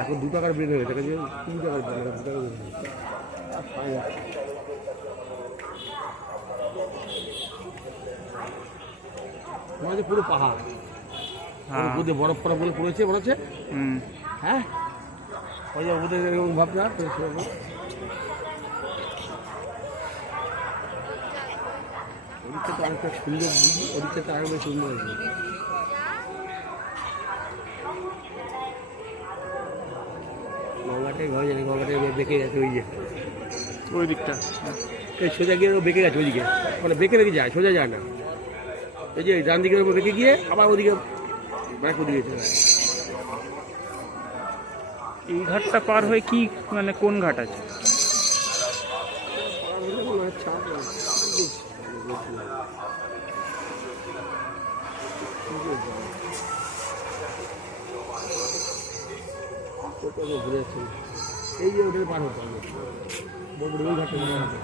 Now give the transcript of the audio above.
এখন 2 টাকার ব্রেক হয়ে গেছে, 3 টাকার ব্রেক, 2 টাকার ব্রেক হয়েছে। পুরো পাহাড়, বুধে বরফ ফরফ বলে পড়েছে মনে হচ্ছে। হ্যাঁ, ওই যে ওদের এরকম ভাবনা সেরকম। ওদিকটা তো অনেকটা সুন্দর, ওদিকটা তো আরো বেশ সুন্দর হয়েছে। গঙ্গাটাই ভয় জানি, গঙ্গাটাই বেঁকে গেছে ওই যে ওই দিকটা, সোজা গিয়ে বেঁকে গেছে ওইদিকে, মানে বেঁকে বেঁকে যায়, সোজা যায় না। এই যে ডান দিকের উপর বেঁকে গিয়ে আবার ওদিকে ব্যাক ওদিকে চলে যায়। এই ঘাটটা পার হয়ে কি মানে কোন ঘাট আছে? ঘুরে যাচ্ছে এই যে ওটাকে পার হতে হবে, বড় বড় ওই ঘাটটা মনে হবে।